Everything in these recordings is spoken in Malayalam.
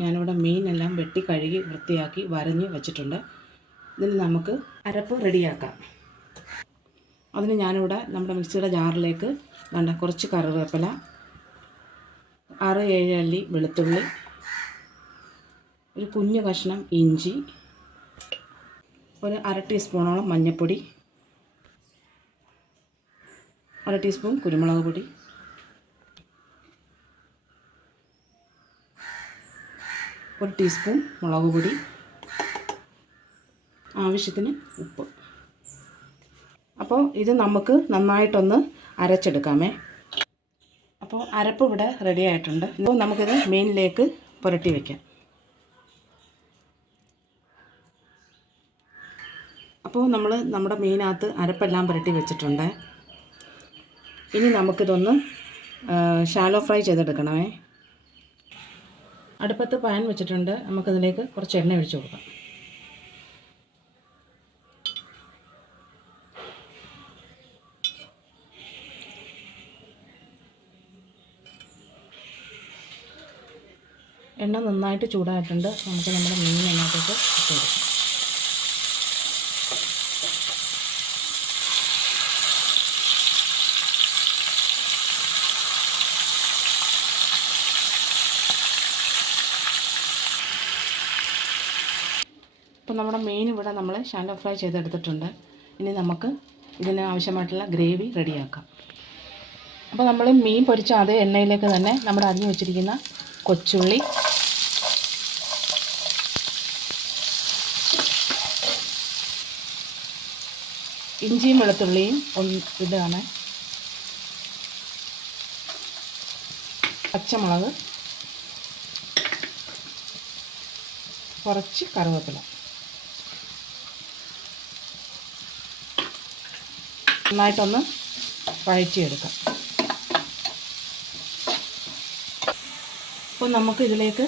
ഞാനിവിടെ മീനെല്ലാം വെട്ടി കഴുകി വൃത്തിയാക്കി വരഞ്ഞ് വെച്ചിട്ടുണ്ട്. ഇതിന് നമുക്ക് അരപ്പ് റെഡിയാക്കാം. അതിന് ഞാനിവിടെ നമ്മുടെ മിക്സിയുടെ ജാറിലേക്ക് വേണ്ട കുറച്ച് കറിവേപ്പില ആറ് ഏഴ് അല്ലി വെളുത്തുള്ളി ഒരു കുഞ്ഞു കഷ്ണം ഇഞ്ചി ഒരു അര ടീസ്പൂണോളം മഞ്ഞൾപ്പൊടി അര ടീസ്പൂൺ കുരുമുളക് പൊടി ഒരു ടീസ്പൂൺ മുളക് പൊടി ആവശ്യത്തിന് ഉപ്പ്. അപ്പോൾ ഇത് നമുക്ക് നന്നായിട്ടൊന്ന് അരച്ചെടുക്കാമേ. അപ്പോൾ അരപ്പ് ഇവിടെ റെഡി ആയിട്ടുണ്ട്. ഇപ്പോൾ നമുക്കിത് മീനിലേക്ക് പുരട്ടി വയ്ക്കാം അപ്പോൾ നമ്മൾ നമ്മുടെ മീനകത്ത് അരപ്പെല്ലാം പുരട്ടി വെച്ചിട്ടുണ്ട്. ഇനി നമുക്കിതൊന്ന് ഷാലോ ഫ്രൈ ചെയ്തെടുക്കണമേ. അടുപ്പത്ത് പാൻ വെച്ചിട്ടുണ്ട്. നമുക്കതിലേക്ക് കുറച്ച് എണ്ണ ഒഴിച്ചു കൊടുക്കാം. എണ്ണ നന്നായിട്ട് ചൂടായിട്ടുണ്ട്. നമുക്ക് നമ്മുടെ മീൻ അതിനകത്തേക്ക് ഇട്ട് കൊടുക്കാം. ഇപ്പോൾ നമ്മുടെ മെയിൻ ഇവിടെ നമ്മൾ ഷാലോ ഫ്രൈ ചെയ്തെടുത്തിട്ടുണ്ട്. ഇനി നമുക്ക് ഇതിന് ആവശ്യമായിട്ടുള്ള ഗ്രേവി റെഡിയാക്കാം അപ്പോൾ നമ്മൾ മീൻ പൊരിച്ച അതേ എണ്ണയിലേക്ക് തന്നെ നമ്മൾ അരിഞ്ഞു വെച്ചിരിക്കുന്ന കൊച്ചുള്ളി ഇഞ്ചിയും വെളുത്തുള്ളിയും ഇതാണ്. പച്ചമുളക് കുറച്ച് കറിവേപ്പില. നന്നായിട്ടൊന്ന് വഴറ്റിയെടുക്കാം. അപ്പോൾ നമുക്ക് ഇതിലേക്ക്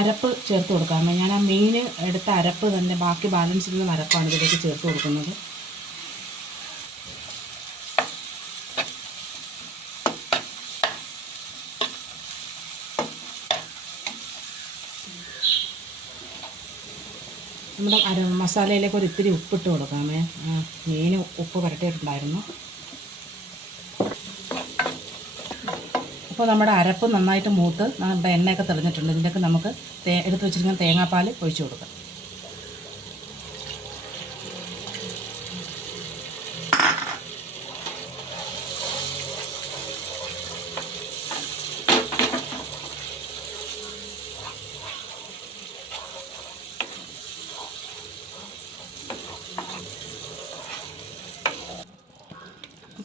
അരപ്പ് ചേർത്ത് കൊടുക്കാം. ഞാൻ ആ മീൻ എടുത്ത അരപ്പ് തന്നെ ബാക്കി ബാലൻസ് ഇരുന്ന അരപ്പാണ് ഇതിലേക്ക് ചേർത്ത് കൊടുക്കുന്നത്. നമ്മുടെ അര മസാലയിലേക്ക് ഒരു ഇത്തിരി ഉപ്പിട്ട് കൊടുക്കാമേ. മീൻ ഉപ്പ് പുരട്ടിയിട്ടുണ്ടായിരുന്നു. അപ്പോൾ നമ്മുടെ അരപ്പ് നന്നായിട്ട് മൂത്ത് നമ്മുടെ എണ്ണയൊക്കെ തെളിഞ്ഞിട്ടുണ്ട്. ഇതിലേക്ക് നമുക്ക് തേ എടുത്ത് വെച്ചിരിക്കുന്ന തേങ്ങാപ്പാൽ ഒഴിച്ചു കൊടുക്കാം.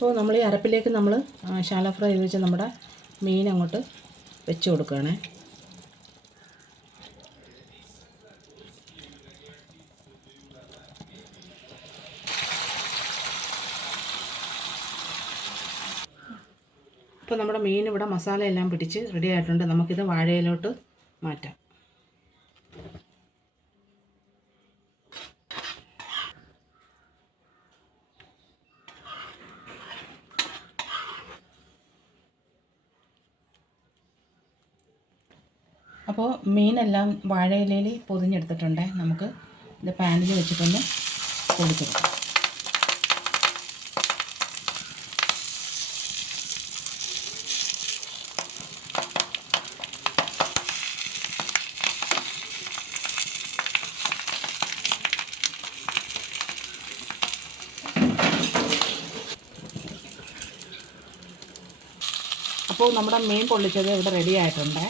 അപ്പോൾ നമ്മൾ ഈ അരപ്പിലേക്ക് നമ്മൾ ശാല ഫ്രൈ ചെയ്ത് വെച്ച നമ്മുടെ മീൻ അങ്ങോട്ട് വെച്ച് കൊടുക്കുകയാണേ. അപ്പോൾ നമ്മുടെ മീൻ ഇവിടെ മസാല എല്ലാം പിടിച്ച് റെഡി ആയിട്ടുണ്ട്. നമുക്കിത് വാഴയിലോട്ട് മാറ്റാം. അപ്പോൾ മീനെല്ലാം വാഴയിലയിൽ പൊതിഞ്ഞെടുത്തിട്ടുണ്ട്. നമുക്ക് ഇത് പാനിൽ വെച്ചിട്ടൊന്ന് പൊടിച്ചെടുക്കാം. അപ്പോൾ നമ്മുടെ മീൻ പൊള്ളിച്ചത് ഇവിടെ റെഡി ആയിട്ടുണ്ട്.